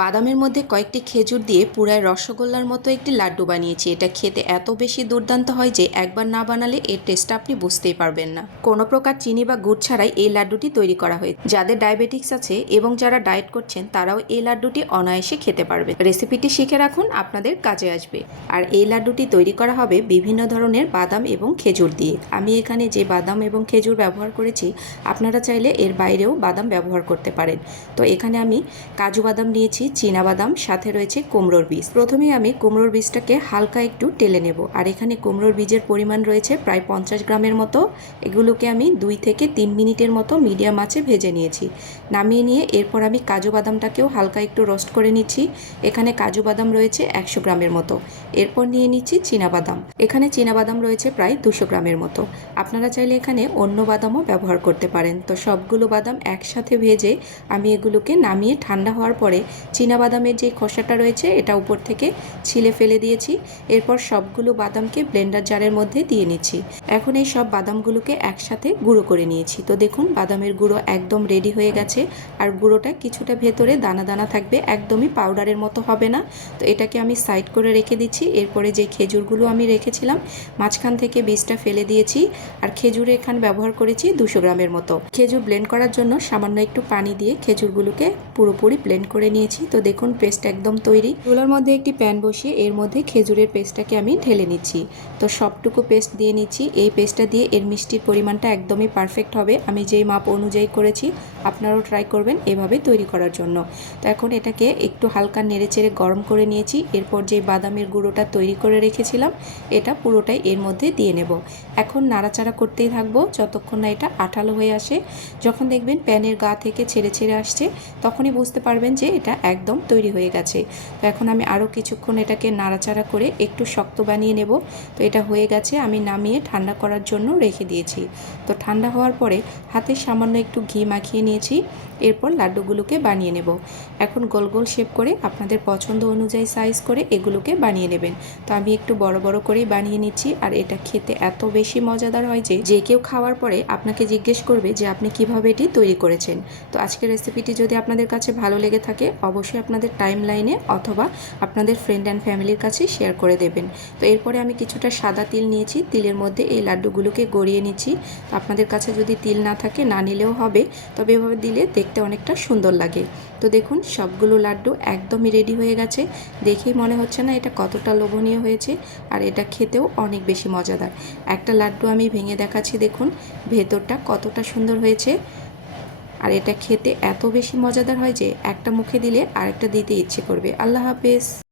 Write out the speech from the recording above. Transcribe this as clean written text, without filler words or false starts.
বাদামের মধ্যে কয়েকটি খেজুর দিয়ে পুরায় রসগোল্লার মতো একটি লাড্ডু বানিয়েছি। এটা খেতে এত বেশি দুর্দান্ত হয় যে একবার না বানালে এর টেস্টটা আপনি বুঝতেই পারবেন না। কোনো প্রকার চিনি বা গুড় ছাড়াই এই লাড্ডুটি তৈরি করা হয়েছে। যাদের ডায়াবেটিক্স আছে এবং যারা ডায়েট করছেন তারাও এই লাড্ডুটি অনায়াসে খেতে পারবে। রেসিপিটি শিখে রাখুন, আপনাদের কাজে আসবে। আর এই লাড্ডুটি তৈরি করা হবে বিভিন্ন ধরনের বাদাম এবং খেজুর দিয়ে। আমি এখানে যে বাদাম এবং খেজুর ব্যবহার করেছি, আপনারা চাইলে এর বাইরেও বাদাম ব্যবহার করতে পারেন। তো এখানে আমি কাজু বাদাম নিয়েছি, চীনা বাদাম, সাথে রয়েছে কুমড়োর বীজ। প্রথমে আমি কুমড়োর বীজটাকে হালকা একটু টেলে নেব। আর এখানে কুমড়োর বীজের পরিমাণ রয়েছে প্রায় 50 গ্রামের মতো। এগুলোকে আমি 2 থেকে 3 মিনিটের মতো মিডিয়াম আঁচে ভেজে নিয়েছি। নামিয়ে নিয়ে এরপর আমি কাজু বাদামটাকেও হালকা একটু রোস্ট করে নিচ্ছি। এখানে কাজু বাদাম রয়েছে 100 গ্রামের মতো। এরপর নিয়ে নিচ্ছি চীনা বাদাম। এখানে চীনা বাদাম রয়েছে প্রায় 200 গ্রামের মতো। আপনারা চাইলে এখানে অন্য বাদামও ব্যবহার করতে পারেন। তো সবগুলো বাদাম একসাথে ভেজে আমি এগুলোকে নামিয়ে ঠান্ডা হওয়ার পরে বাদামের যে খোসাটা রয়েছে এটা উপর থেকে ছিলে ফেলে দিয়েছি। এরপর সবগুলো বাদামকে ব্লেন্ডার জারের মধ্যে দিয়ে নিচ্ছি। এখন এই সব বাদামগুলোকে একসাথে গুঁড়ো করে নিয়েছি। তো দেখুন বাদামের গুঁড়ো একদম রেডি হয়ে গেছে। আর গুঁড়োটা কিছুটা ভেতরে দানা দানা থাকবে, একদমই পাউডারের মতো হবে না। তো এটাকে আমি সাইড করে রেখে দিচ্ছি। এরপরে যে খেজুরগুলো আমি রেখেছিলাম মাঝখান থেকে বীজটা ফেলে দিয়েছি। আর খেজুর এখানে ব্যবহার করেছি 200 গ্রামের মতো। খেজুর ব্লেন্ড করার জন্য সামান্য একটু পানি দিয়ে খেজুরগুলোকে পুরোপুরি ব্লেন্ড করে নিয়েছি। তো দেখুন পেস্ট একদম তৈরি। চুলার মধ্যে একটি প্যান বসিয়ে এর মধ্যে খেজুরের পেস্টটাকে আমি ঢেলে নিচ্ছি। তো সবটুকু পেস্ট দিয়ে নিচ্ছি। এই পেস্টটা দিয়ে এর মিষ্টির পরিমাণটা একদমই পারফেক্ট হবে। আমি যেই মাপ অনুযায়ী করেছি আপনারাও ট্রাই করবেন এভাবে তৈরি করার জন্য। তো এখন এটাকে একটু হালকা নেড়েচেড়ে গরম করে নিয়েছি। এরপর যে বাদামের গুঁড়োটা তৈরি করে রেখেছিলাম এটা পুরোটাই এর মধ্যে দিয়ে নেব। এখন নাড়াচাড়া করতেই থাকবো যতক্ষণ না এটা আঠালো হয়ে আসে। যখন দেখবেন প্যানের গা থেকে ছেড়ে ছেড়ে আসছে তখনই বুঝতে পারবেন যে এটা একদম তৈরি হয়ে গেছে। তো এখন আমি আরও কিছুক্ষণ এটাকে নাড়াচাড়া করে একটু শক্ত বানিয়ে নেব। তো এটা হয়ে গেছে, আমি নামিয়ে ঠান্ডা করার জন্য রেখে দিয়েছি। তো ঠান্ডা হওয়ার পরে হাতে সামান্য একটু ঘি মাখিয়ে নিয়েছি। এরপর লাড্ডুগুলোকে বানিয়ে নেব। এখন গোল গোল শেপ করে আপনাদের পছন্দ অনুযায়ী সাইজ করে এগুলোকে বানিয়ে নেবেন। তো আমি একটু বড় বড় করেই বানিয়ে নিচ্ছি। আর এটা খেতে এত বেশি মজাদার হয় যে কেউ খাওয়ার পরে আপনাকে জিজ্ঞেস করবে যে আপনি কিভাবে এটি তৈরি করেছেন। তো আজকের রেসিপিটি যদি আপনাদের কাছে ভালো লেগে থাকে অবশ্যই আপনাদের টাইম লাইনে অথবা আপনাদের ফ্রেন্ড অ্যান্ড ফ্যামিলির কাছে শেয়ার করে দেবেন। তো এরপরে আমি কিছুটা সাদা তিল নিয়েছি, তিলের মধ্যে এই লাড্ডুগুলোকে গড়িয়ে নিচ্ছি। তো আপনাদের কাছে যদি তিল না থাকে না নিলেও হবে, তবে এভাবে দিলে দেখতে অনেকটা সুন্দর লাগে। তো দেখুন সবগুলো লাড্ডু একদমই রেডি হয়ে গেছে। দেখেই মনে হচ্ছে না এটা কতটা লোভনীয় হয়েছে। আর এটা খেতেও অনেক বেশি মজাদার। একটা লাড্ডু আমি ভেঙে দেখাচ্ছি, দেখুন ভেতরটা কতটা সুন্দর হয়েছে। আর এটা খেতে এত বেশি মজাদার হয় যে একটা মুখে দিলে আরেকটা দিতে ইচ্ছে করবে। আল্লাহ হাফেজ।